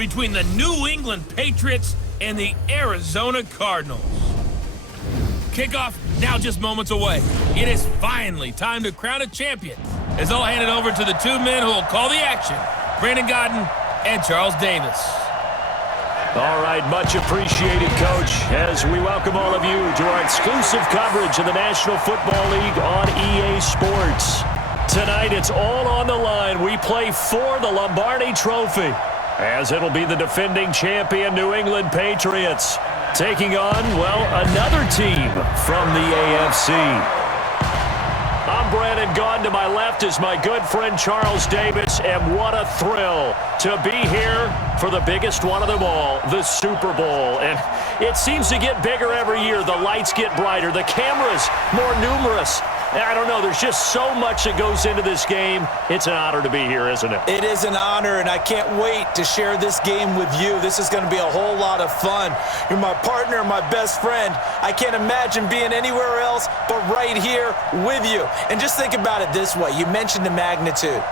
between the New England Patriots and the Arizona Cardinals. Kickoff now just moments away. It is finally time to crown a champion, as I'll hand it over to the two men who will call the action, Brandon Godden and Charles Davis. All right, much appreciated, Coach, as we welcome all of you to our exclusive coverage of the National Football League on EA Sports. Tonight, it's all on the line. We play for the Lombardi Trophy, as it'll be the defending champion New England Patriots taking on, well, another team from the AFC. I'm Brandon Gaudin. To my left is my good friend Charles Davis, and what a thrill to be here for the biggest one of them all, the Super Bowl. And it seems to get bigger every year. The lights get brighter, the cameras more numerous. I don't know, there's just so much that goes into this game. It's an honor to be here, isn't it? It is an honor, and I can't wait to share this game with you. This is going to be a whole lot of fun. You're my partner, my best friend. I can't imagine being anywhere else but right here with you. And just think about it this way. You mentioned the magnitude.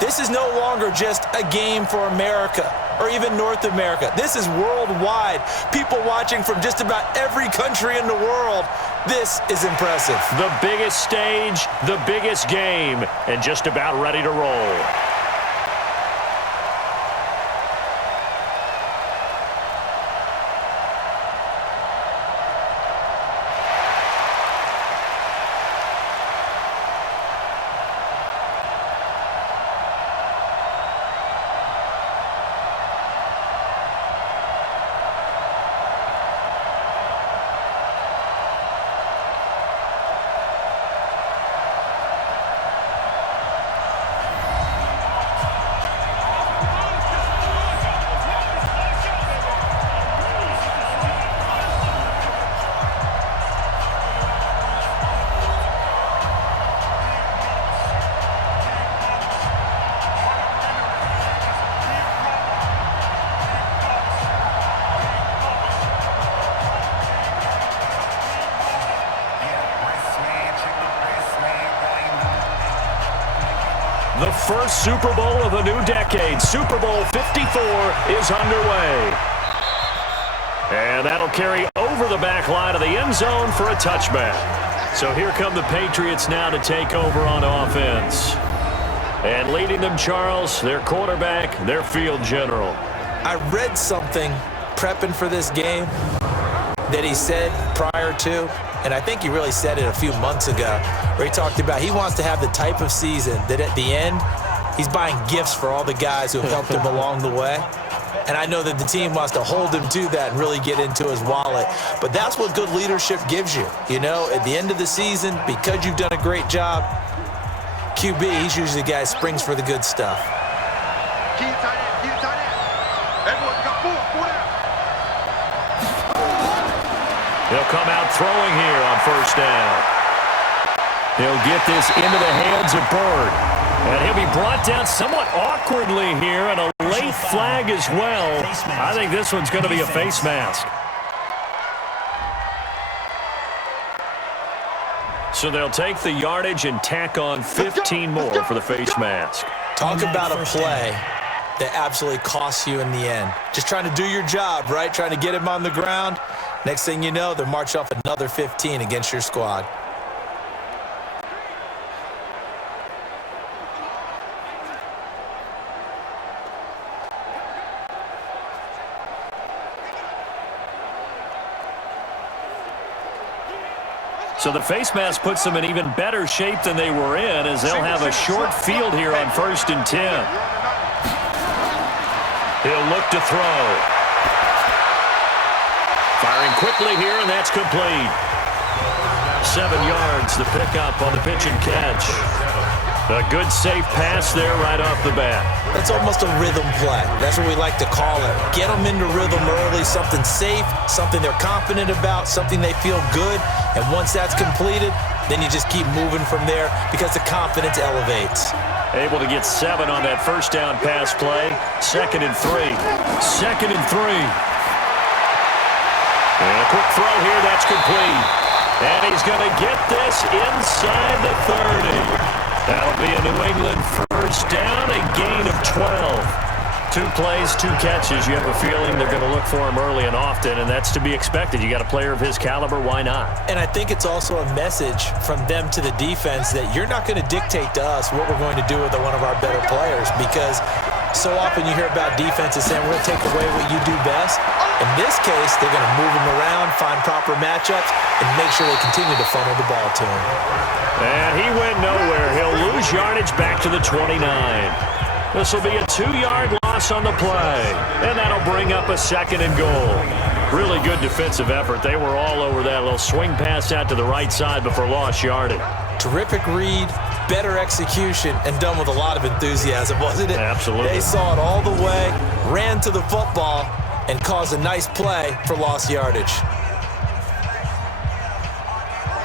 This is no longer just a game for America or even North America. This is worldwide. People watching from just about every country in the world. This is impressive. The biggest stage, the biggest game, and just about ready to roll. The first Super Bowl of the new decade, Super Bowl 54, is underway. And that'll carry over the back line of the end zone for a touchback. So here come the Patriots now to take over on offense. And leading them, Charles, their quarterback, their field general. I read something prepping for this game that he said prior to, and I think he really said it a few months ago, where he talked about he wants to have the type of season that at the end, he's buying gifts for all the guys who have helped him along the way. And I know that the team wants to hold him to that and really get into his wallet. But that's what good leadership gives you. You know, at the end of the season, because you've done a great job, QB, he's usually the guy who springs for the good stuff. He'll come out throwing here on first down. He'll get this into the hands of Bird. And he'll be brought down somewhat awkwardly here, and a late flag as well. I think this one's going to be a face mask. So they'll take the yardage and tack on 15 more for the face mask. Talk about a play that absolutely costs you in the end. Just trying to do your job, right? Trying to get him on the ground. Next thing you know, they're marching off another 15 against your squad. So the face mask puts them in even better shape than they were in, as they'll have a short field here on 1st and 10. He'll look to throw. Firing quickly here, and that's complete. 7 yards, the pickup on the pitch and catch. A good, safe pass there right off the bat. That's almost a rhythm play. That's what we like to call it. Get them into rhythm early, something safe, something they're confident about, something they feel good. And once that's completed, then you just keep moving from there because the confidence elevates. Able to get 7 on that first down pass play. 2nd and 3. 2nd and 3. And a quick throw here, that's complete. And he's going to get this inside the 30. That'll be a New England first down, a gain of 12. 2 plays, 2 catches. You have a feeling they're going to look for him early and often, and that's to be expected. You got a player of his caliber, why not? And I think it's also a message from them to the defense that you're not going to dictate to us what we're going to do with one of our better players, because so often you hear about defenses saying, we're going to take away what you do best. In this case, they're going to move him around, find proper matchups, and make sure they continue to funnel the ball to him. And he went nowhere. He'll lose yardage back to the 29. This will be a 2-yard loss on the play, and that'll bring up a 2nd and goal. Really good defensive effort. They were all over that little swing pass out to the right side before lost yardage. Terrific read, better execution, and done with a lot of enthusiasm, wasn't it? Absolutely. They saw it all the way, ran to the football, and caused a nice play for lost yardage.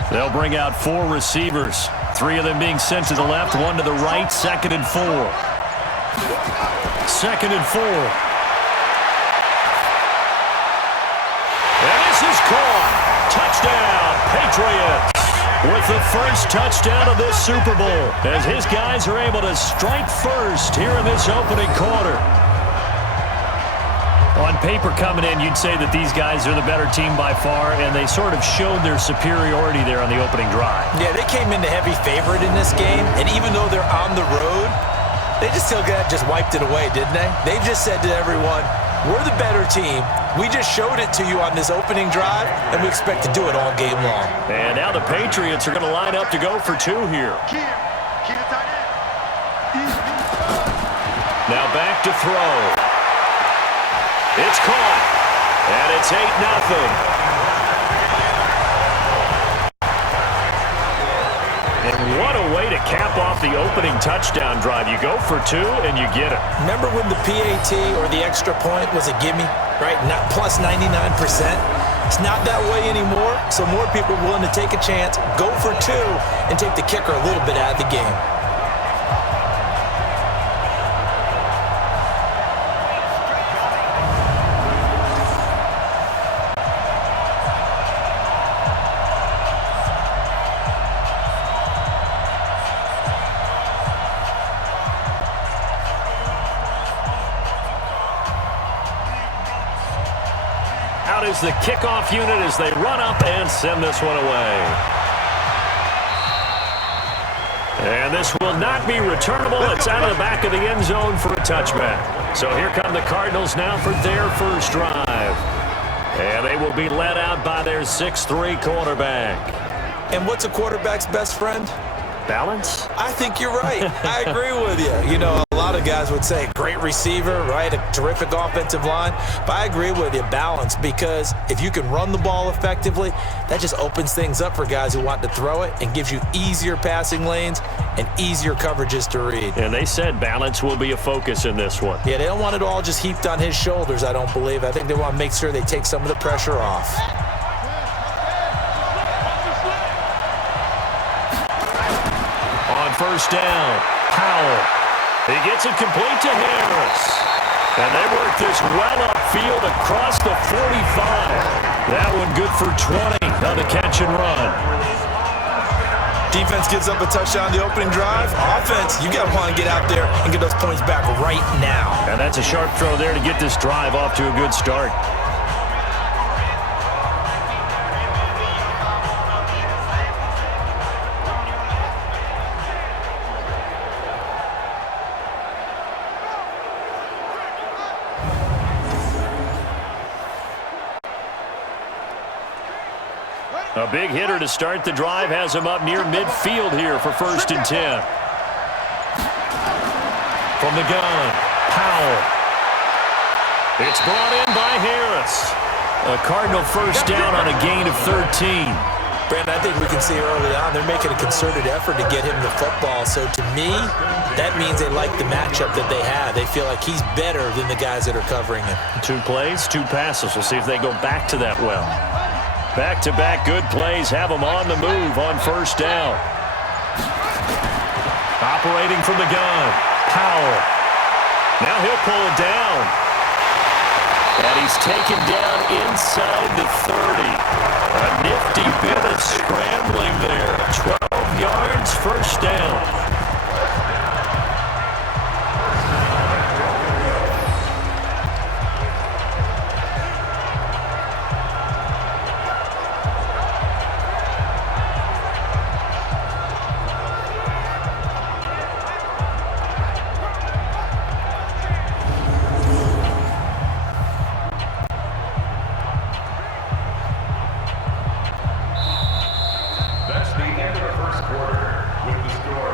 They'll bring out 4 receivers, 3 of them being sent to the left, 1 to the right, 2nd and 4. 2nd and 4. And this is caught. Touchdown, Patriots. With the first touchdown of this Super Bowl, as his guys are able to strike first here in this opening quarter. On paper coming in, you'd say that these guys are the better team by far, and they sort of showed their superiority there on the opening drive. Yeah, they came in the heavy favorite in this game, and even though they're on the road, they just wiped it away, didn't they? They just said to everyone, we're the better team. We just showed it to you on this opening drive, and we expect to do it all game long. And now the Patriots are going to line up to go for 2 here. Now back to throw. It's caught, and it's 8-0. And what a way to cap off the opening touchdown drive. You go for 2, and you get it. Remember when the PAT or the extra point was a gimme, right? Not plus 99%. It's not that way anymore, so more people are willing to take a chance, go for 2, and take the kicker a little bit out of the game. Is the kickoff unit as they run up and send this one away. And this will not be returnable. It's out of the back of the end zone for a touchback. So here come the Cardinals now for their first drive. And they will be led out by their 6'3" quarterback. And what's a quarterback's best friend? Balance? I think you're right. I agree with you. You know, a lot of guys would say great receiver, right? A terrific offensive line. But I agree with you, balance, because if you can run the ball effectively, that just opens things up for guys who want to throw it and gives you easier passing lanes and easier coverages to read. And they said balance will be a focus in this one. Yeah, they don't want it all just heaped on his shoulders, I don't believe. I think they want to make sure they take some of the pressure off. First down, Powell. He gets it complete to Harris. And they work this well upfield across the 45. That one good for 20 on the catch and run. Defense gives up a touchdown the opening drive. Offense, you got to want to get out there and get those points back right now. And that's a sharp throw there to get this drive off to a good start. A big hitter to start the drive has him up near midfield here for 1st and 10. From the gun, Powell. It's brought in by Harris. A Cardinal first down on a gain of 13. Brandon, I think we can see early on they're making a concerted effort to get him the football. So to me, that means they like the matchup that they have. They feel like he's better than the guys that are covering him. 2 plays, 2 passes. We'll see if they go back to that well. Back-to-back good plays have them on the move on first down. Operating from the gun, Powell. Now he'll pull it down. And he's taken down inside the 30. A nifty bit of scrambling there. 12 yards, first down.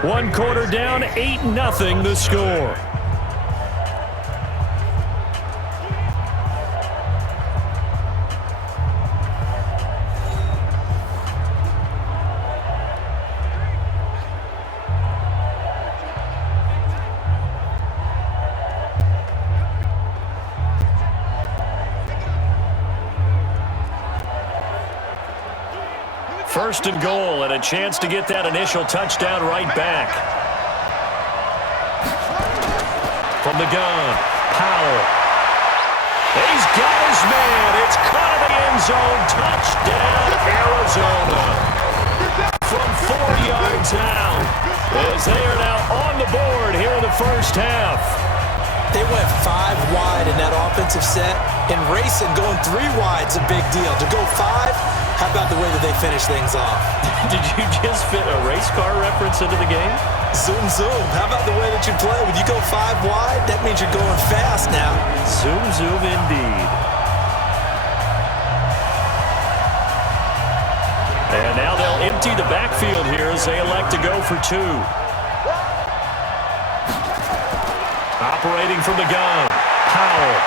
One quarter down, 8-0 the score. First and goal, and a chance to get that initial touchdown right back. From the gun, Powell. He's got his man. It's caught in the end zone. Touchdown, Arizona. From 4 yards out, as they are now on the board here in the first half. They went 5 wide in that offensive set. In racing, going 3 wide's a big deal. To go 5, how about the way that they finish things off? Did you just fit a race car reference into the game? Zoom, zoom. How about the way that you play? When you go 5 wide, that means you're going fast now. Zoom, zoom indeed. And now they'll empty the backfield here as they elect to go for 2. Operating from the gun, Powell.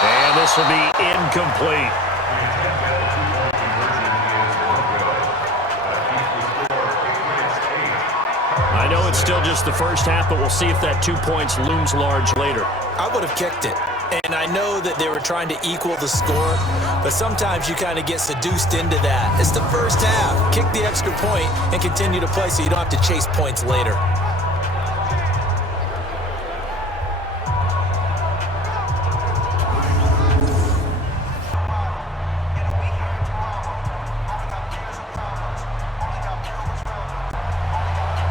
And this will be incomplete. I know it's still just the first half, but we'll see if that 2 points looms large later. I would have kicked it. And I know that they were trying to equal the score, but sometimes you kind of get seduced into that. It's the first half. Kick the extra point and continue to play so you don't have to chase points later.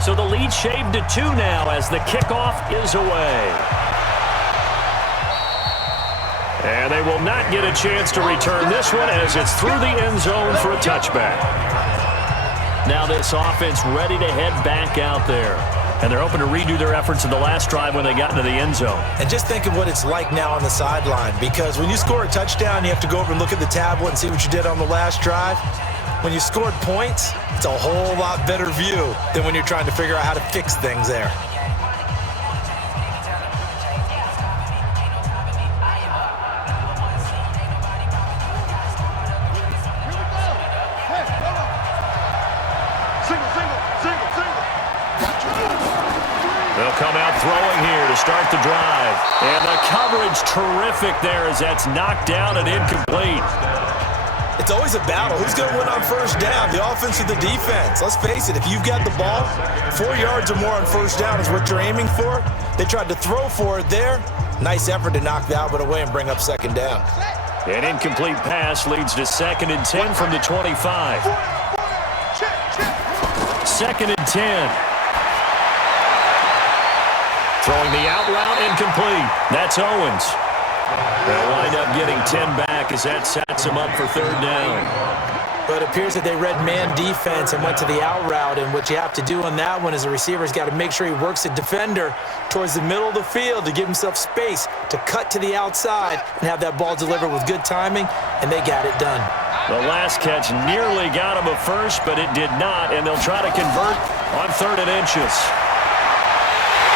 So the lead shaved to 2 now as the kickoff is away. And they will not get a chance to return this one as it's through the end zone for a touchback. Now this offense ready to head back out there. And they're hoping to redo their efforts in the last drive when they got into the end zone. And just think of what it's like now on the sideline, because when you score a touchdown, you have to go over and look at the tablet and see what you did on the last drive. When you scored points, it's a whole lot better view than when you're trying to figure out how to fix things there. They'll come out throwing here to start the drive. And the coverage terrific there as that's knocked down and incomplete. It's always a battle. Who's going to win on first down, the offense or the defense? Let's face it, if you've got the ball, 4 yards or more on first down is what you're aiming for. They tried to throw for it there. Nice effort to knock that one away and bring up second down. An incomplete pass leads to 2nd and 10 from the 25. 2nd and 10. Throwing the out route incomplete. That's Owens. They'll wind up getting 10 back as that sets them up for 3rd down. But it appears that they read man defense and went to the out route, and what you have to do on that one is the receiver's got to make sure he works the defender towards the middle of the field to give himself space to cut to the outside and have that ball delivered with good timing, and they got it done. The last catch nearly got him a first, but it did not, and they'll try to convert on 3rd and inches.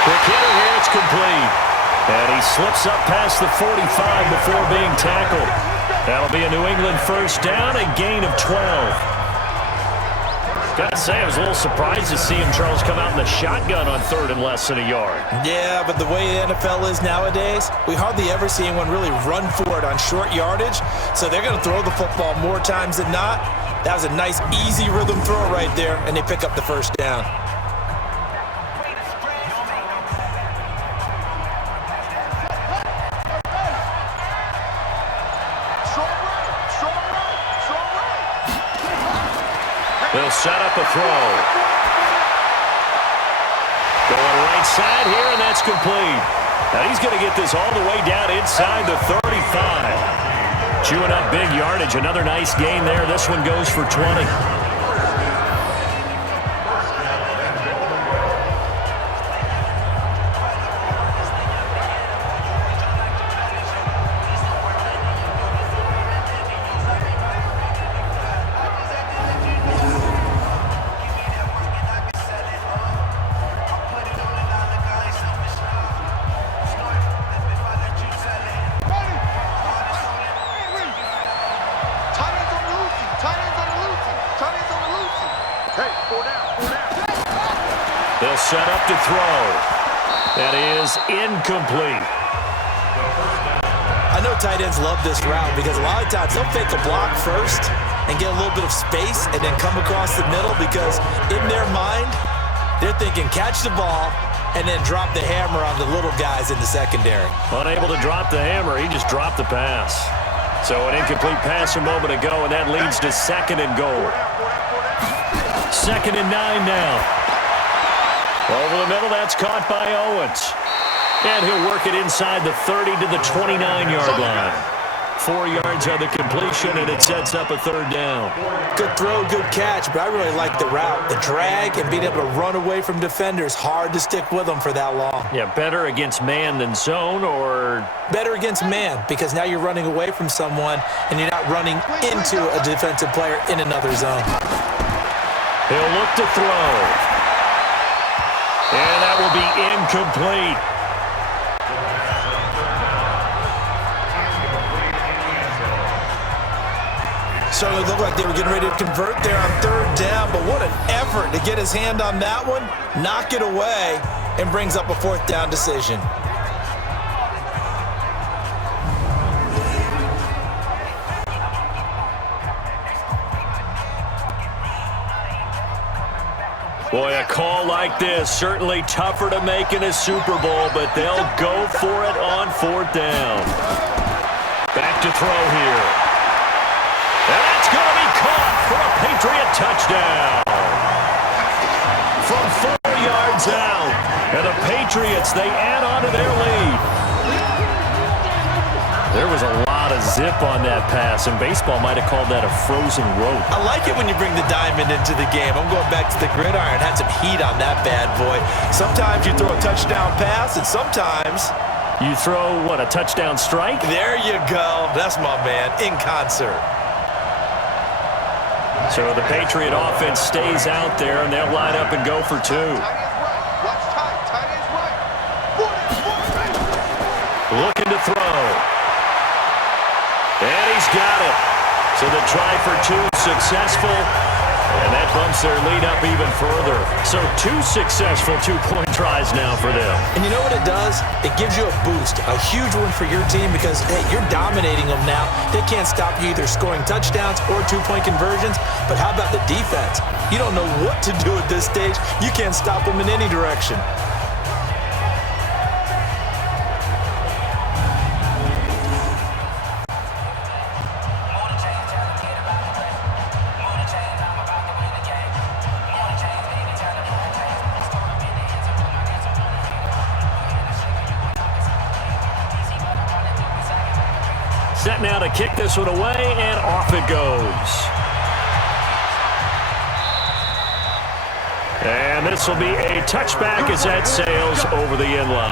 Quick hitter here, it's complete. And he slips up past the 45 before being tackled. That'll be a New England first down, a gain of 12. Gotta say, I was a little surprised to see him, Charles, come out in the shotgun on 3rd and less than a yard. Yeah, but the way the NFL is nowadays, we hardly ever see anyone really run for it on short yardage. So they're going to throw the football more times than not. That was a nice, easy rhythm throw right there, and they pick up the first down. They'll set up a throw. Going right side here, and that's complete. Now he's going to get this all the way down inside the 35. Chewing up big yardage. Another nice gain there. This one goes for 20. set up to throw. That is incomplete. I know tight ends love this route because a lot of times they'll fake a block first and get a little bit of space and then come across the middle because in their mind, they're thinking catch the ball and then drop the hammer on the little guys in the secondary. Unable to drop the hammer, he just dropped the pass. So an incomplete pass a moment ago, and that leads to 2nd and goal. 2nd and 9 now. Over the middle, that's caught by Owens. And he'll work it inside the 30 to the 29-yard line. 4 yards on the completion, and it sets up a 3rd down. Good throw, good catch, but I really like the route. The drag and being able to run away from defenders, hard to stick with them for that long. Yeah, better against man than zone, or? Better against man, because now you're running away from someone, and you're not running into a defensive player in another zone. He'll look to throw. And that will be incomplete. Certainly looked like they were getting ready to convert there on 3rd down, but what an effort to get his hand on that one, knock it away, and brings up a 4th down decision. Boy, a call like this, certainly tougher to make in a Super Bowl, but they'll go for it on 4th down. Back to throw here. And that's going to be caught for a Patriot touchdown. From 4 yards out. And the Patriots, they add on to their lead. There was a lot of zip on that pass, and baseball might have called that a frozen rope. I like it when you bring the diamond into the game. I'm going back to the gridiron. Had some heat on that bad boy. Sometimes you throw a touchdown pass, and sometimes you throw, what, a touchdown strike? There you go. That's my man, in concert. So the Patriot offense stays out there, and they'll line up and go for 2. Looking to throw. And he's got it. So the try for 2 successful, and that bumps their lead up even further. So 2 successful 2-point tries now for them. And you know what it does? It gives you a boost, a huge one for your team because, hey, you're dominating them now. They can't stop you either scoring touchdowns or 2-point conversions. But how about the defense? You don't know what to do at this stage. You can't stop them in any direction. Set now to kick this one away, and off it goes. And this will be a touchback as that sails over the end line.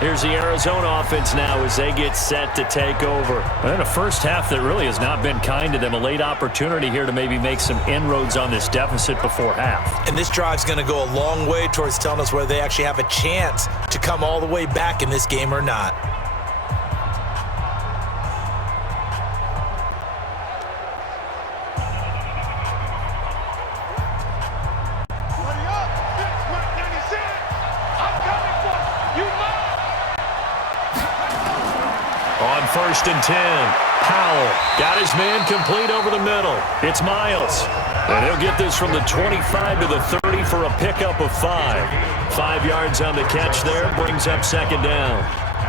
Here's the Arizona offense now as they get set to take over. And a first half that really has not been kind to them. A late opportunity here to maybe make some inroads on this deficit before half. And this drive's going to go a long way towards telling us whether they actually have a chance to come all the way back in this game or not. On 1st and 10, Powell got his man complete over the middle. It's Miles. And he'll get this from the 25 to the 30 for a pickup of 5. 5 yards on the catch there, brings up 2nd down.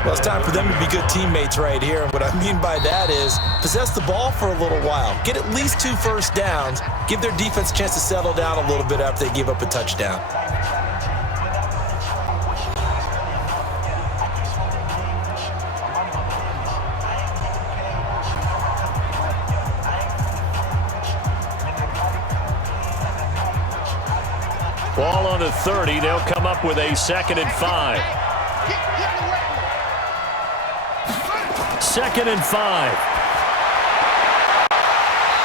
Well, it's time for them to be good teammates right here. And what I mean by that is possess the ball for a little while. Get at least 2 first downs. Give their defense a chance to settle down a little bit after they give up a touchdown. Ball on the 30. They'll come up with a 2nd and 5. 2nd and 5.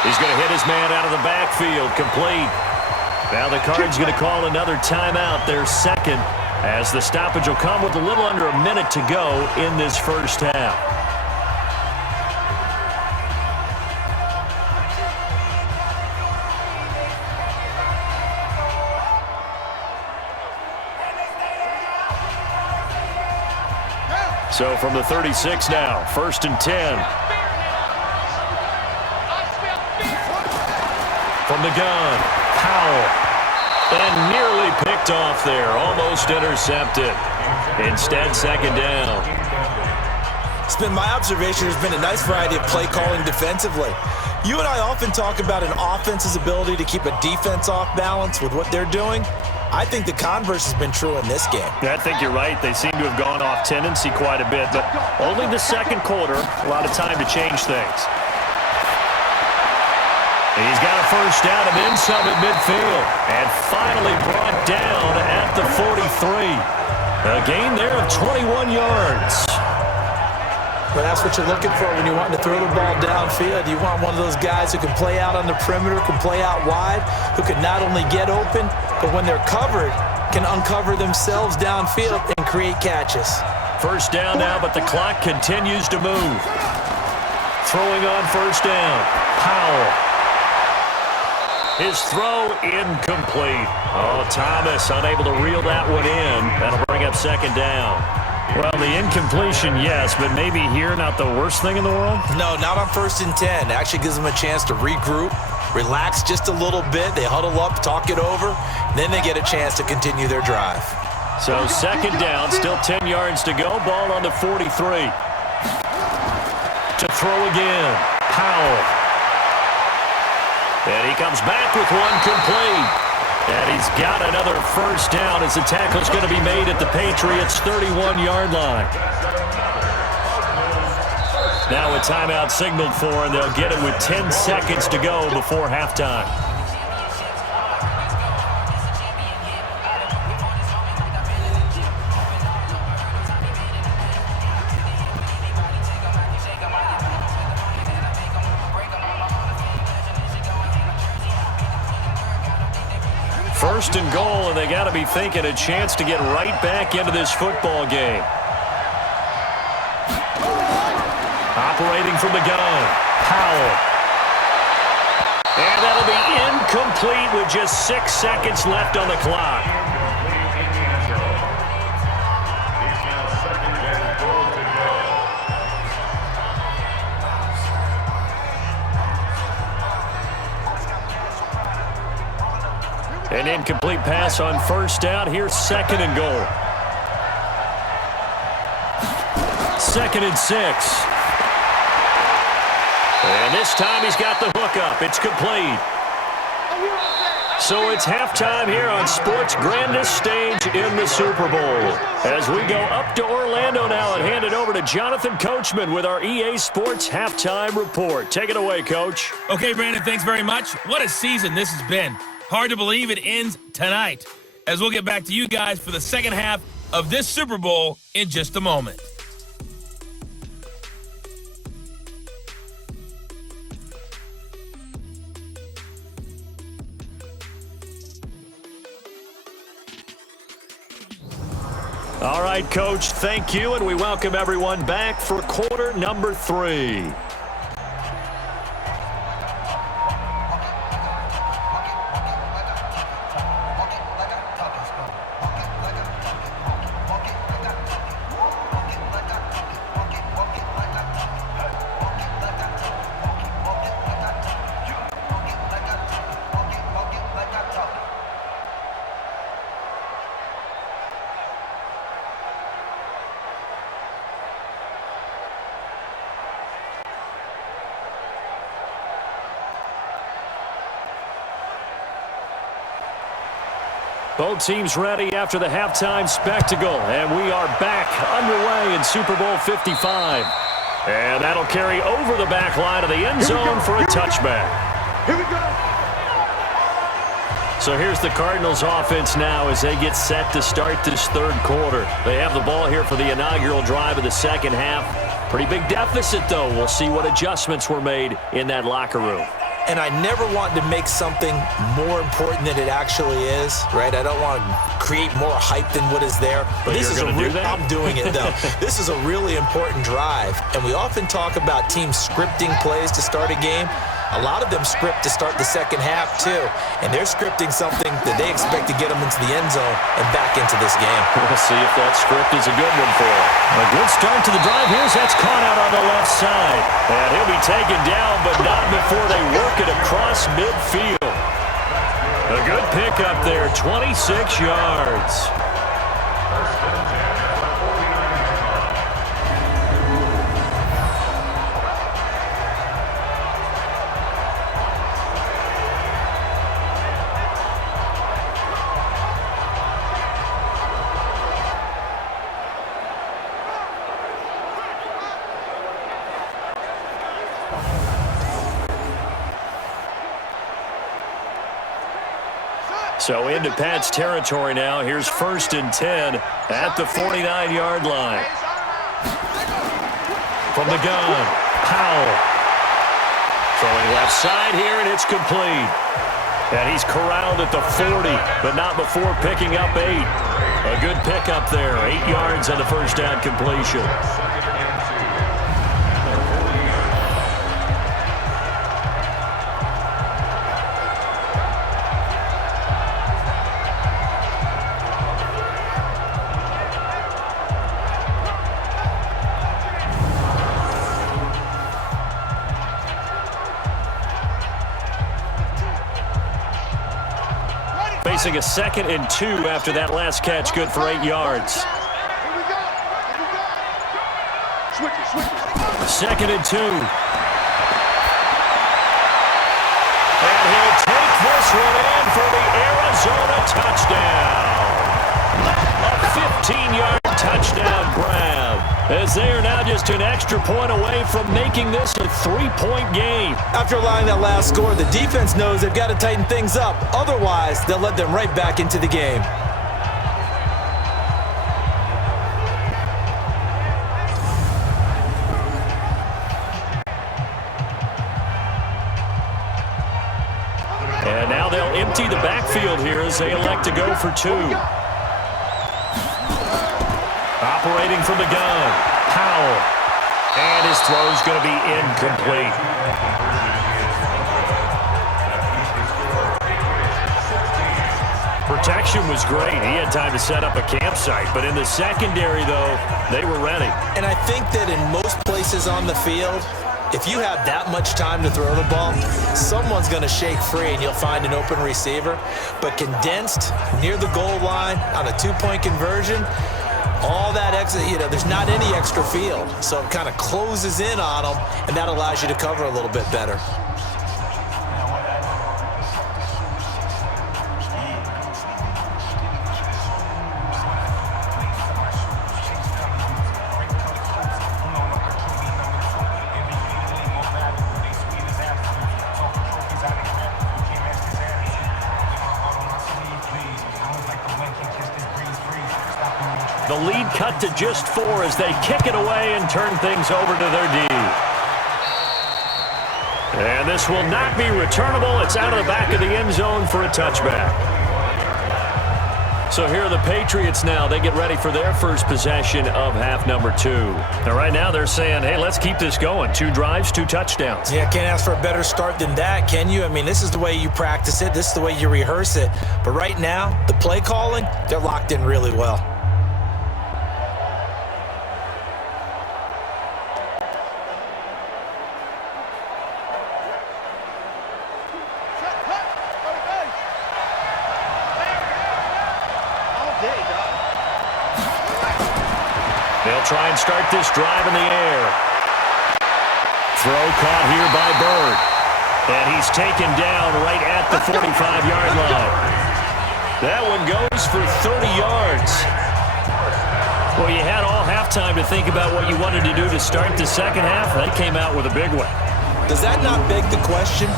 He's going to hit his man out of the backfield. Complete. Now the Cards going to call another timeout, their 2nd, as the stoppage will come with a little under a minute to go in this first half. So from the 36 now, 1st and 10. From the gun, Powell. And nearly picked off there, almost intercepted. Instead, 2nd down. It's been my observation there's been a nice variety of play calling defensively. You and I often talk about an offense's ability to keep a defense off balance with what they're doing. I think the converse has been true in this game. Yeah, I think you're right. They seem to have gone off tendency quite a bit, but only the 2nd quarter, a lot of time to change things. He's got a 1st down and then some at midfield. And finally brought down at the 43. A gain there of 21 yards. But that's what you're looking for when you're wanting to throw the ball downfield. You want one of those guys who can play out on the perimeter, can play out wide, who can not only get open, but when they're covered, can uncover themselves downfield and create catches. 1st down now, but the clock continues to move. Throwing on 1st down. Powell. His throw incomplete. Oh, Thomas unable to reel that one in. That'll bring up 2nd down. Well, the incompletion, yes, but maybe here not the worst thing in the world? No, not on 1st and 10. It actually gives them a chance to regroup, relax just a little bit. They huddle up, talk it over, then they get a chance to continue their drive. So 2nd down, still 10 yards to go. Ball on the 43. To throw again, Powell. And he comes back with one complete. And he's got another 1st down as the tackle's going to be made at the Patriots' 31-yard line. Now a timeout signaled for, and they'll get him with 10 seconds to go before halftime. First and goal, and they got to be thinking a chance to get right back into this football game. Operating from the gun, Powell. And that'll be incomplete with just 6 seconds left on the clock. An incomplete pass on 1st down. Here's 2nd and goal. 2nd and 6. And this time he's got the hook up. It's complete. So it's halftime here on sports' grandest stage in the Super Bowl. As we go up to Orlando now and hand it over to Jonathan Coachman with our EA Sports Halftime Report. Take it away, Coach. Okay, Brandon, thanks very much. What a season this has been. Hard to believe it ends tonight, as we'll get back to you guys for the 2nd half of this Super Bowl in just a moment. All right, Coach, thank you, and we welcome everyone back for quarter number 3. Both teams ready after the halftime spectacle, and we are back underway in Super Bowl 55. And that'll carry over the back line of the end zone for a touchback. Here we go. So here's the Cardinals offense now as they get set to start this 3rd quarter. They have the ball here for the inaugural drive of the 2nd half. Pretty big deficit, though. We'll see what adjustments were made in that locker room. And I never want to make something more important than it actually is, right? I don't want to create more hype than what is there. But this you're is going to do that? I'm doing it, though. This is a really important drive. And we often talk about teams scripting plays to start a game. A lot of them script to start the second half, too. And they're scripting something that they expect to get them into the end zone and back into this game. We'll see if that script is a good one for him. A good start to the drive. Here's that's caught out on the left side. And he'll be taken down, but not before they work it across midfield. A good pickup there, 26 yards. So into Pat's territory now. Here's 1st and 10 at the 49-yard line. From the gun, Powell. Throwing left side here, and it's complete. And he's corralled at the 40, but not before picking up 8. A good pickup there, 8 yards on the first down completion. Facing a 2nd and 2 after that last catch, good for 8 yards. 2nd and 2. And he'll take this one in for the Arizona touchdown. A 15-yard touchdown grab, as they are now just an extra point away from making this a 3-point game. After allowing that last score, the defense knows they've got to tighten things up. Otherwise, they'll let them right back into the game. And now they'll empty the backfield here as they elect to go for 2. Operating from the gun, Powell. And his throw's going to be incomplete. Protection was great. He had time to set up a campsite. But in the secondary, though, they were ready. And I think that in most places on the field, if you have that much time to throw the ball, someone's going to shake free and you'll find an open receiver. But condensed near the goal line on a 2-point conversion, all that extra, there's not any extra field. So it kind of closes in on them, and that allows you to cover a little bit better. The lead cut to just 4 as they kick it away and turn things over to their D. And this will not be returnable. It's out of the back of the end zone for a touchback. So here are the Patriots now. They get ready for their first possession of half number 2. And right now they're saying, hey, let's keep this going. 2 drives, 2 touchdowns. Yeah, can't ask for a better start than that, can you? I mean, this is the way you practice it. This is the way you rehearse it. But right now, the play calling, they're locked in really well. They'll try and start this drive in the air. Throw caught here by Bird. And he's taken down right at the 45-yard line. That one goes for 30 yards. Well, you had all halftime to think about what you wanted to do to start the second half. That came out with a big one. Does that not beg the question?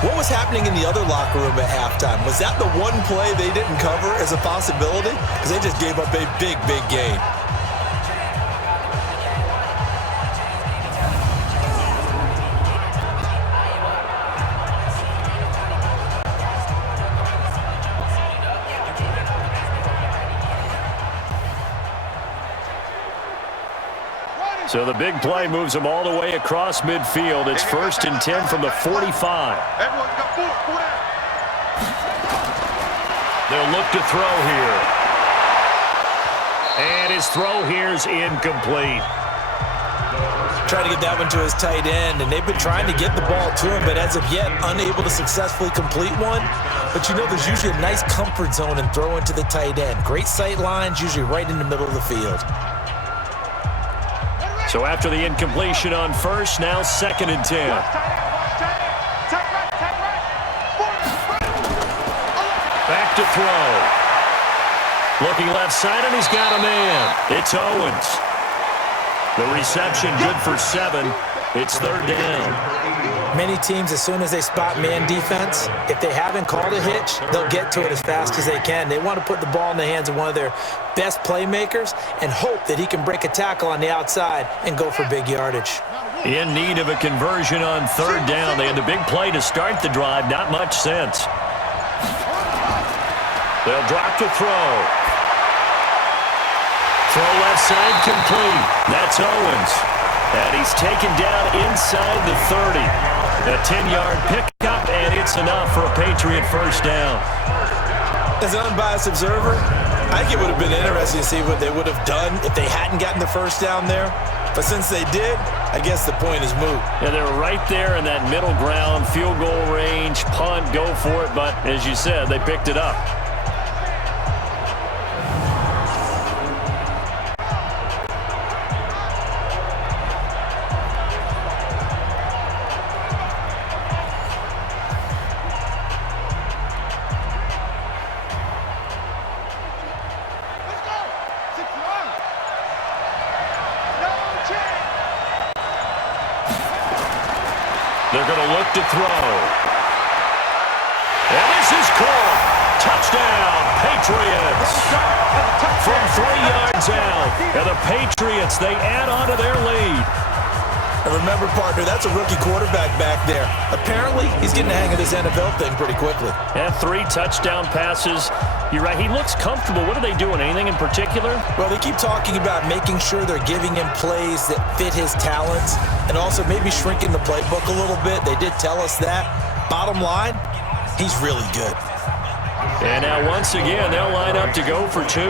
What was happening in the other locker room at halftime? Was that the one play they didn't cover as a possibility? Because they just gave up a big, big gain. So the big play moves them all the way across midfield. It's 1st and 10 from the 45. They'll look to throw here. And his throw here's incomplete. Trying to get that one to his tight end, and they've been trying to get the ball to him, but as of yet, unable to successfully complete one. But you know, there's usually a nice comfort zone in throwing to the tight end. Great sight lines, usually right in the middle of the field. So after the incompletion on 1st, now 2nd and 10. Back to throw. Looking left side, and he's got a man. It's Owens. The reception good for 7. It's 3rd down. Many teams, as soon as they spot man defense, if they haven't called a hitch, they'll get to it as fast as they can. They want to put the ball in the hands of one of their best playmakers and hope that he can break a tackle on the outside and go for big yardage. In need of a conversion on 3rd down. They had the big play to start the drive. Not much sense. They'll drop to throw. Throw left side complete. That's Owens. And he's taken down inside the 30. A 10-yard pickup, and it's enough for a Patriot 1st down. As an unbiased observer, I think it would have been interesting to see what they would have done if they hadn't gotten the 1st down there. But since they did, I guess the point is moot. Yeah, they were right there in that middle ground, field goal range, punt, go for it. But as you said, they picked it up. They're going to look to throw. And this is caught. Touchdown, Patriots. From 3 yards out. And the Patriots, they add on to their lead. And remember, partner, that's a rookie quarterback back there. Apparently, he's getting the hang of this NFL thing pretty quickly. And 3 touchdown passes. You're right, he looks comfortable. What are they doing? Anything in particular? Well, they keep talking about making sure they're giving him plays that fit his talents and also maybe shrinking the playbook a little bit. They did tell us that. Bottom line, he's really good. And now once again, they'll line up to go for 2.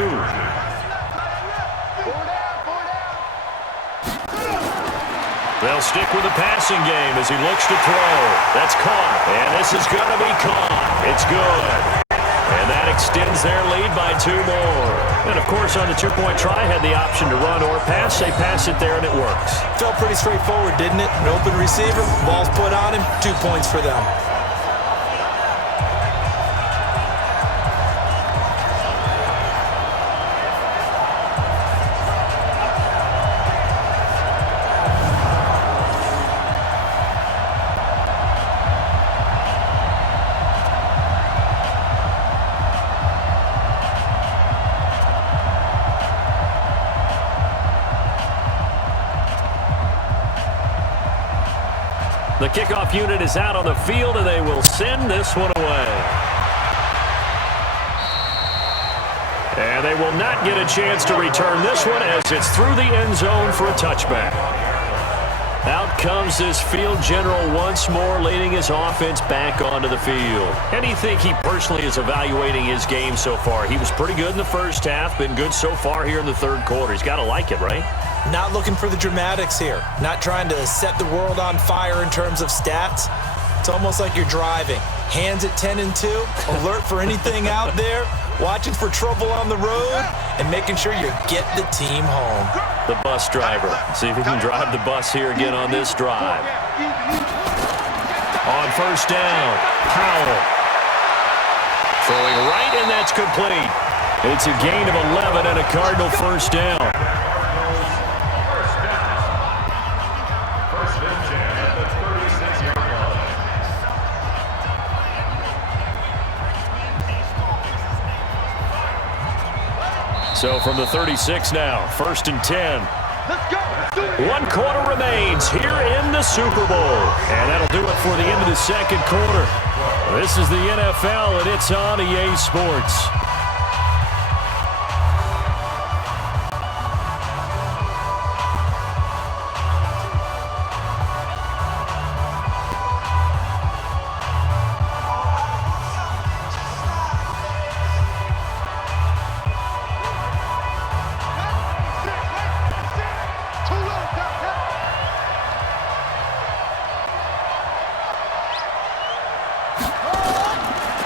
They'll stick with the passing game as he looks to throw. That's caught, and this is going to be caught. It's good. And that extends their lead by 2 more. And, of course, on the 2-point try, had the option to run or pass. They pass it there, and it works. Felt pretty straightforward, didn't it? An open receiver, ball's put on him, 2 points for them. The kickoff unit is out on the field, and they will send this one away. And they will not get a chance to return this one as it's through the end zone for a touchback. Out comes this field general once more, leading his offense back onto the field. How do you think he personally is evaluating his game so far? He was pretty good in the first half, been good so far here in the 3rd quarter. He's got to like it, right? Not looking for the dramatics here. Not trying to set the world on fire in terms of stats. It's almost like you're driving. Hands at 10 and 2, alert for anything out there, watching for trouble on the road, and making sure you get the team home. The bus driver. See if he can drive the bus here again on this drive. On 1st down, Powell. Throwing right, and that's complete. It's a gain of 11 and a Cardinal 1st down. So from the 36 now, 1st and 10. 1 quarter remains here in the Super Bowl. And that'll do it for the end of the 2nd quarter. This is the NFL, and it's on EA Sports.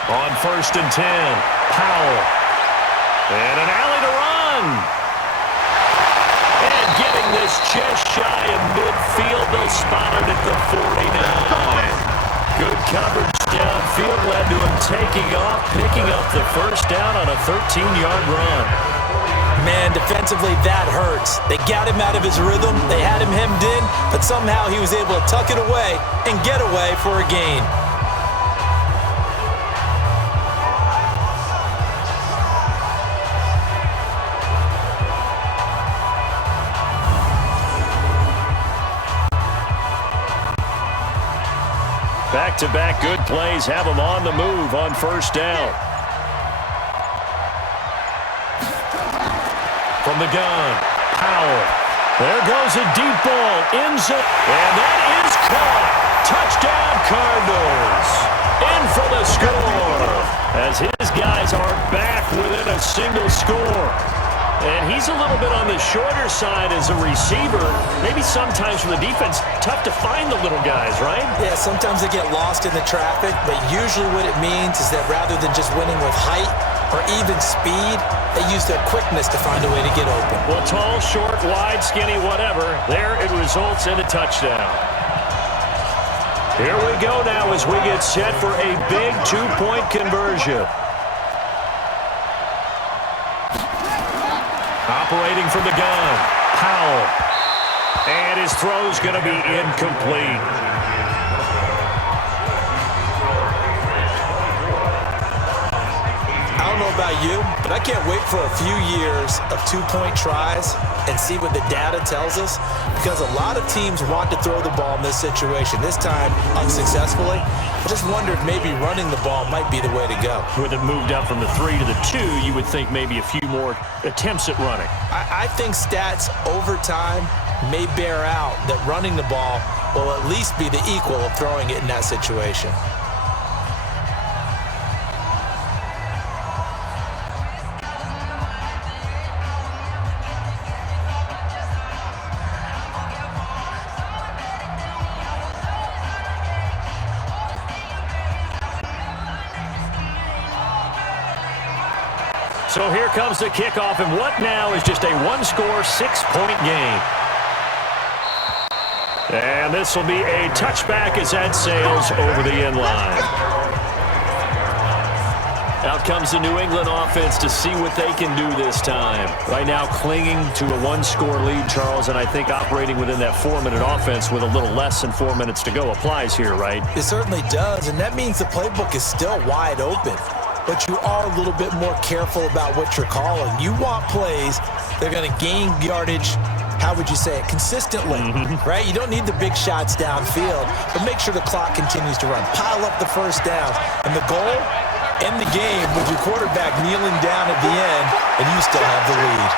On 1st and 10, Powell. And an alley to run. And getting this just shy of midfield, they'll spot it at the 49. Good coverage downfield led to him taking off, picking up the first down on a 13-yard run. Man, defensively, that hurts. They got him out of his rhythm. They had him hemmed in, but somehow he was able to tuck it away and get away for a gain. Back-to-back good plays have him on the move on 1st down. From the gun, Powell. There goes a deep ball, end zone, and that is caught. Touchdown, Cardinals. In for the score, as his guys are back within a single score. And he's a little bit on the shorter side as a receiver. Maybe sometimes for the defense, tough to find the little guys, right? Yeah, sometimes they get lost in the traffic, but usually what it means is that rather than just winning with height or even speed, they use their quickness to find a way to get open. Well, tall, short, wide, skinny, whatever, there it results in a touchdown. Here we go now as we get set for a big two-point conversion. Operating from the gun, Powell. And his throw's going to be incomplete. I don't know about you, but I can't wait for a few years of two-point tries and see what the data tells us, because a lot of teams want to throw the ball in this situation, this time unsuccessfully. I just wonder if maybe running the ball might be the way to go. With it moved up from the 3 to the 2, you would think maybe a few more attempts at running. I think stats over time may bear out that running the ball will at least be the equal of throwing it in that situation. So here comes the kickoff, and what now is just a one-score, 6-point game. And this will be a touchback as that sails over the end line. Out comes the New England offense to see what they can do this time. Right now clinging to a one-score lead, Charles, and I think operating within that 4-minute offense with a little less than 4 minutes to go applies here, right? It certainly does, and that means the playbook is still wide open. But you are a little bit more careful about what you're calling. You want plays that are going to gain yardage, how would you say it, consistently, right? You don't need the big shots downfield, but make sure the clock continues to run. Pile up the first down. And the goal, end the game with your quarterback kneeling down at the end, and you still have the lead.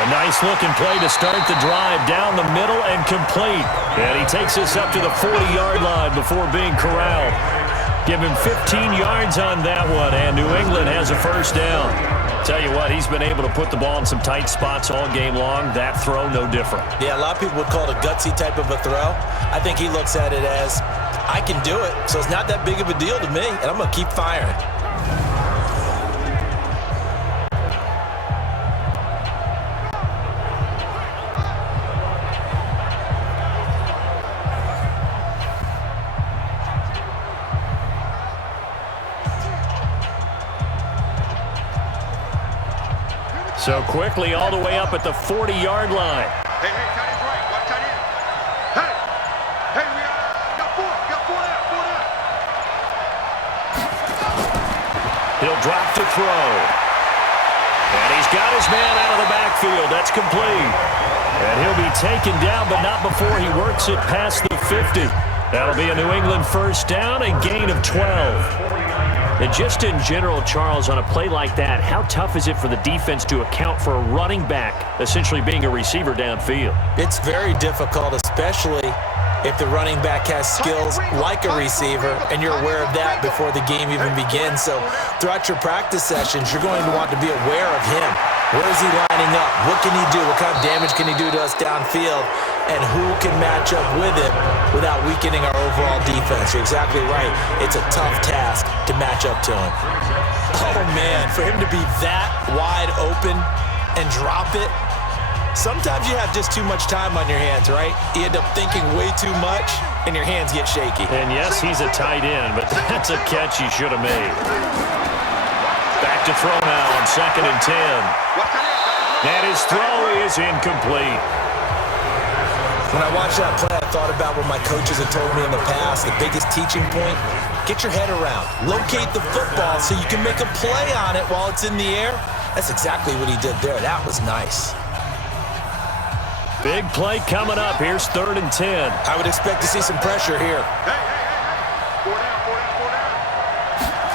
A nice-looking play to start the drive down the middle and complete. And he takes us up to the 40-yard line before being corralled. Give him 15 yards on that one, and New England has a first down. Tell you what, he's been able to put the ball in some tight spots all game long. That throw, no different. Yeah, a lot of people would call it a gutsy type of a throw. I think he looks at it as, I can do it, so it's not that big of a deal to me, and I'm going to keep firing. So quickly all the way up at the 40-yard line. Hey, tight end right. Watch tight end. Hey, we got four down. He'll drop to throw. And he's got his man out of the backfield. That's complete. And he'll be taken down, but not before he works it past the 50. That'll be a New England first down, a gain of 12. And just in general, Charles, on a play like that, how tough is it for the defense to account for a running back essentially being a receiver downfield? It's very difficult, especially if the running back has skills like a receiver, and you're aware of that before the game even begins. So throughout your practice sessions, you're going to want to be aware of him. Where is he lining up? What can he do? What kind of damage can he do to us downfield? and who can match up with him without weakening our overall defense. You're exactly right. It's a tough task to match up to him. Oh, man, for him to be that wide open and drop it, sometimes you have just too much time on your hands, right? You end up thinking way too much, and your hands get shaky. And yes, he's a tight end, but that's a catch he should have made. Back to throw now on 2nd and 10. And his throw is incomplete. When I watched that play, I thought about what my coaches had told me in the past. The biggest teaching point, get your head around. Locate the football so you can make a play on it while it's in the air. That's exactly what he did there. That was nice. Big play coming up. Here's 3rd and 10. I would expect to see some pressure here.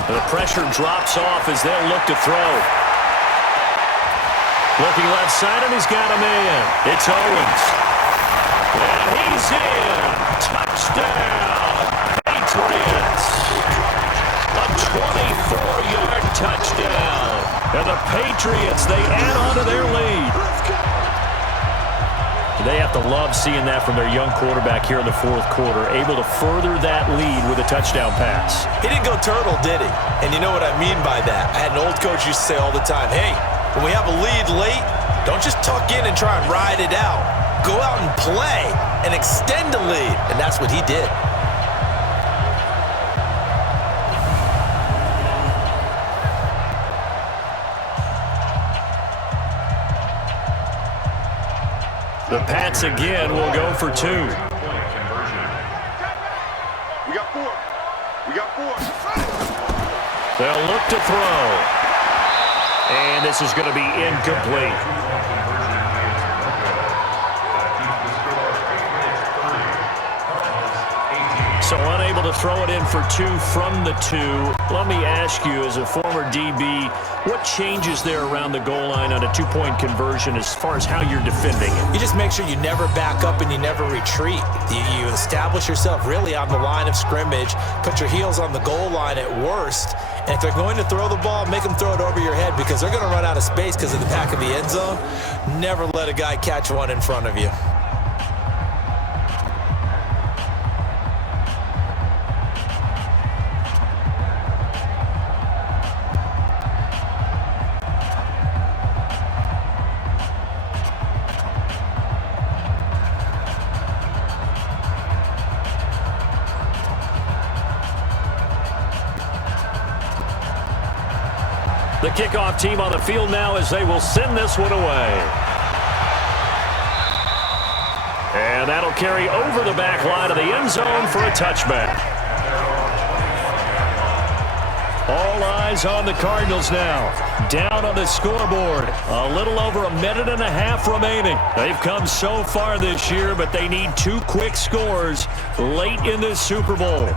The pressure drops off as they'll look to throw. Looking left side, and he's got a man. It's Owens. And he's in. Touchdown, Patriots. A 24-yard touchdown. And the Patriots, they add on to their lead. They have to love seeing that from their young quarterback here in the 4th quarter, able to further that lead with a touchdown pass. He didn't go turtle, did he? And you know what I mean by that. I had an old coach used to say all the time, hey, when we have a lead late, don't just tuck in and try and ride it out. Go out and play and extend the lead. And that's what he did. The Pats again will go for 2. We got 4. We got 4. They'll look to throw. And this is going to be incomplete. So unable to throw it in for 2 from the 2. Let me ask you, as a former DB, what changes there around the goal line on a 2-point conversion as far as how you're defending it? You just make sure you never back up and you never retreat. You establish yourself really on the line of scrimmage, put your heels on the goal line at worst, and if they're going to throw the ball, make them throw it over your head because they're going to run out of space because of the back of the end zone. Never let a guy catch one in front of you. The kickoff team on the field now as they will send this one away. And that'll carry over the back line of the end zone for a touchback. All eyes on the Cardinals now. Down on the scoreboard. A little over a minute and a half remaining. They've come so far this year, but they need 2 quick scores late in this Super Bowl.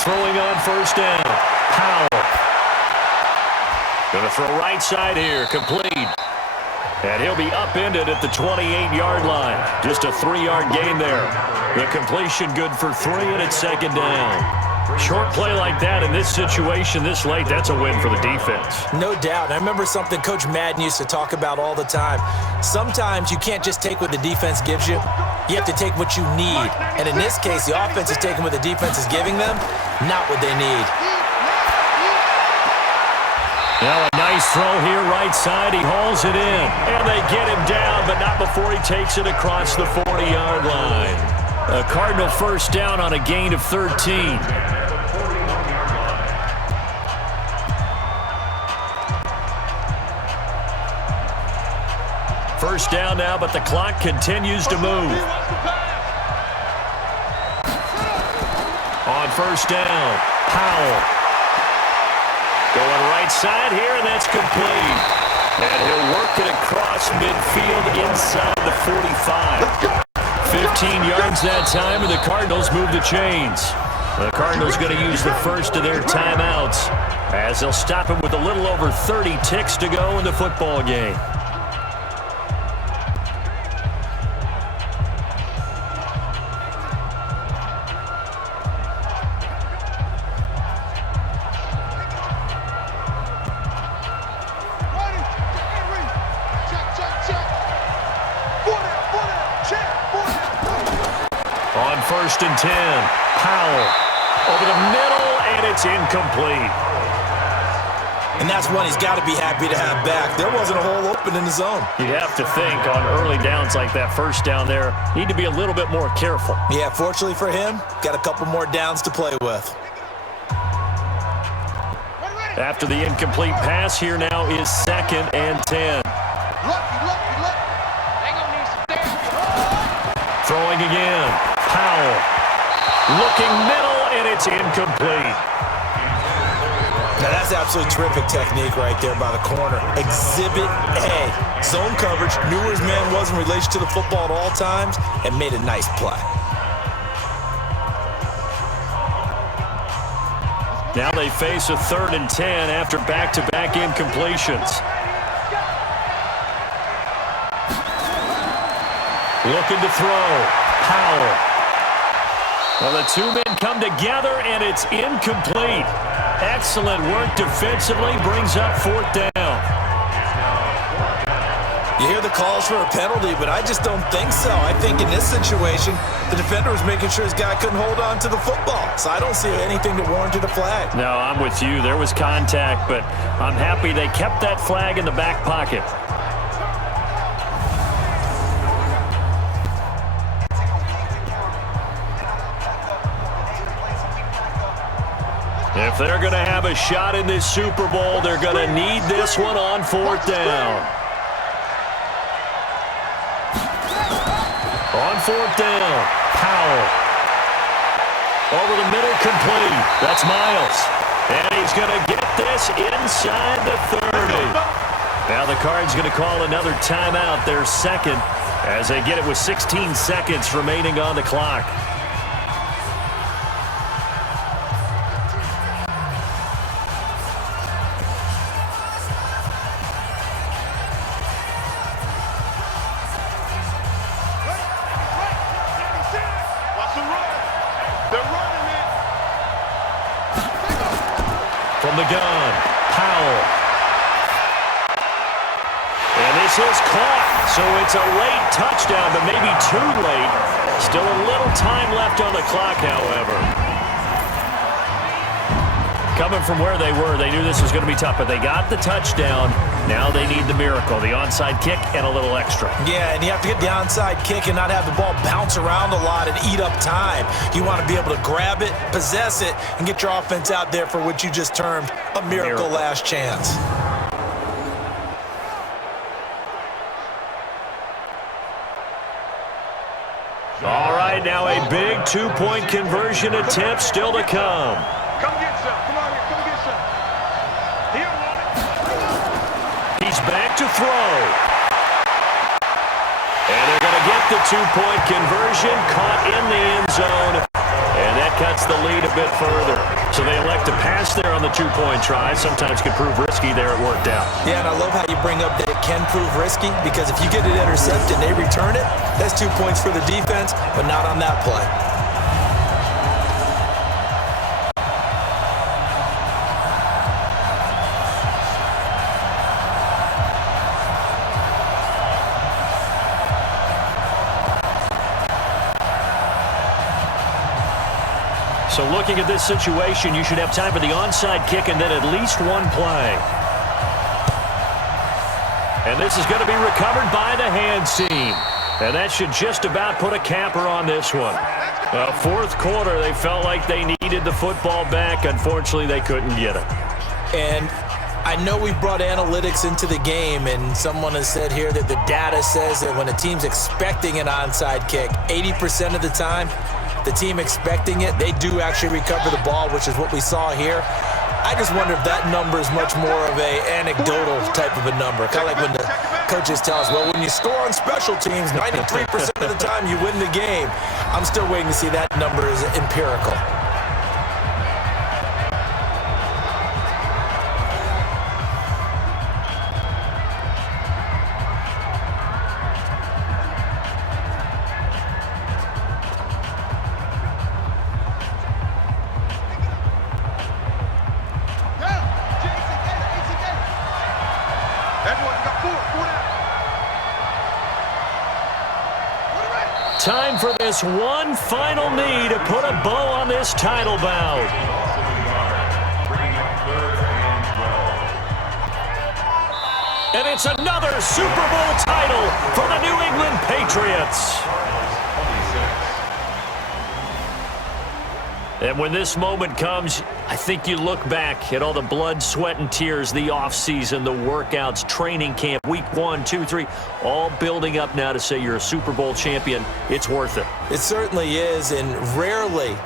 Throwing on 1st down. Powell. Going to throw right side here. Complete. And he'll be upended at the 28-yard line. Just a 3-yard gain there. The completion good for 3, and it's 2nd down. Short play like that in this situation this late, that's a win for the defense. No doubt. I remember something Coach Madden used to talk about all the time. Sometimes you can't just take what the defense gives you. You have to take what you need. And in this case, the offense is taking what the defense is giving them, not what they need. Now a nice throw here right side. He hauls it in. And they get him down, but not before he takes it across the 40-yard line. A Cardinal 1st down on a gain of 13. First down now, but the clock continues to move. On 1st down, Powell. Going right side here, and that's complete. And he'll work it across midfield inside the 45. 15 yards that time, and the Cardinals move the chains. The Cardinals going to use the first of their timeouts as they'll stop it with a little over 30 ticks to go in the football game. On 1st and 10, Powell over the middle, and it's incomplete. And that's one he's got to be happy to have back. There wasn't a hole open in the zone. You'd have to think on early downs like that, first down there, need to be a little bit more careful. Yeah, fortunately for him, got a couple more downs to play with. After the incomplete pass, here now is 2nd and 10. Throwing again. Powell. Looking middle, and it's incomplete. Now that's absolutely terrific technique right there by the corner. Exhibit A. Zone coverage. Knew where his man was in relation to the football at all times and made a nice play. Now they face a 3rd and 10 after back-to-back incompletions. Looking to throw. Powell. Well, the two men come together, and it's incomplete. Excellent work defensively. Brings up 4th down. You hear the calls for a penalty, but I just don't think so. I think in this situation, the defender was making sure his guy couldn't hold on to the football. So I don't see anything that warranted a flag. No, I'm with you. There was contact, but I'm happy they kept that flag in the back pocket. If they're going to have a shot in this Super Bowl, they're going to need this one on 4th down. On 4th down, Powell. Over the middle, complete. That's Miles. And he's going to get this inside the 30. Now the Cards going to call another timeout, their 2nd, as they get it with 16 seconds remaining on the clock. From the gun, Powell. And this is caught, so it's a late touchdown, but maybe too late. Still a little time left on the clock, however. Coming from where they were, they knew this was going to be tough, but they got the touchdown. Now they need the miracle, the onside kick and a little extra. Yeah, and you have to get the onside kick and not have the ball bounce around a lot and eat up time. You want to be able to grab it, possess it, and get your offense out there for what you just termed a miracle last chance. All right, now a big two-point conversion attempt still to come. Come get some. Come on here. Come get some. Here, woman. He's back to throw. And they're going to get the two-point conversion, caught in the end zone, and that cuts the lead a bit further. So they elect to pass there on the two-point try. Sometimes can prove risky. There it worked out. Yeah, and I love how you bring up that it can prove risky, because if you get it intercepted and they return it, that's 2 points for the defense, but not on that play. So looking at this situation, you should have time for the onside kick and then at least one play. And this is going to be recovered by the hands team. And that should just about put a capper on this one. Fourth quarter, they felt like they needed the football back. Unfortunately, they couldn't get it. And I know we brought analytics into the game, and someone has said here that the data says that when a team's expecting an onside kick, 80% of the time, the team expecting it, they do actually recover the ball, which is what we saw here. I just wonder if that number is much more of a anecdotal type of a number. Kind of like when the coaches tell us, well, when you score on special teams, 93% of the time you win the game. I'm still waiting to see that number is empirical. Time for this one final knee to put a bow on this title bout. And it's another Super Bowl title for the New England Patriots. And when this moment comes, I think you look back at all the blood, sweat, and tears, the offseason, the workouts, training camp, week 1, 2, 3, all building up now to say you're a Super Bowl champion. It's worth it. It certainly is, and rarely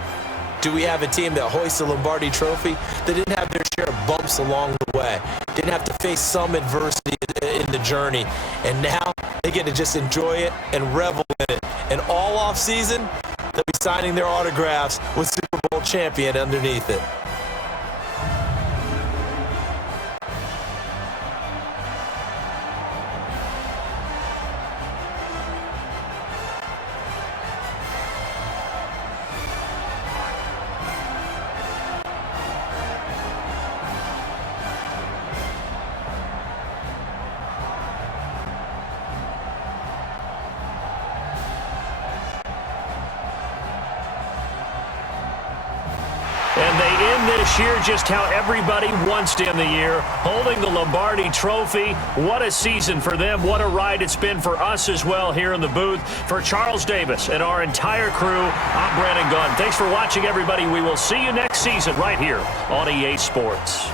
do we have a team that hoists the Lombardi Trophy that didn't have their share of bumps along the way, didn't have to face some adversity in the journey, and now they get to just enjoy it and revel in it. And all offseason, they'll be signing their autographs with Super Bowl champion underneath it. And they end this year just how everybody wants to end the year, holding the Lombardi Trophy. What a season for them. What a ride it's been for us as well here in the booth. For Charles Davis and our entire crew, I'm Brandon Gunn. Thanks for watching, everybody. We will see you next season right here on EA Sports.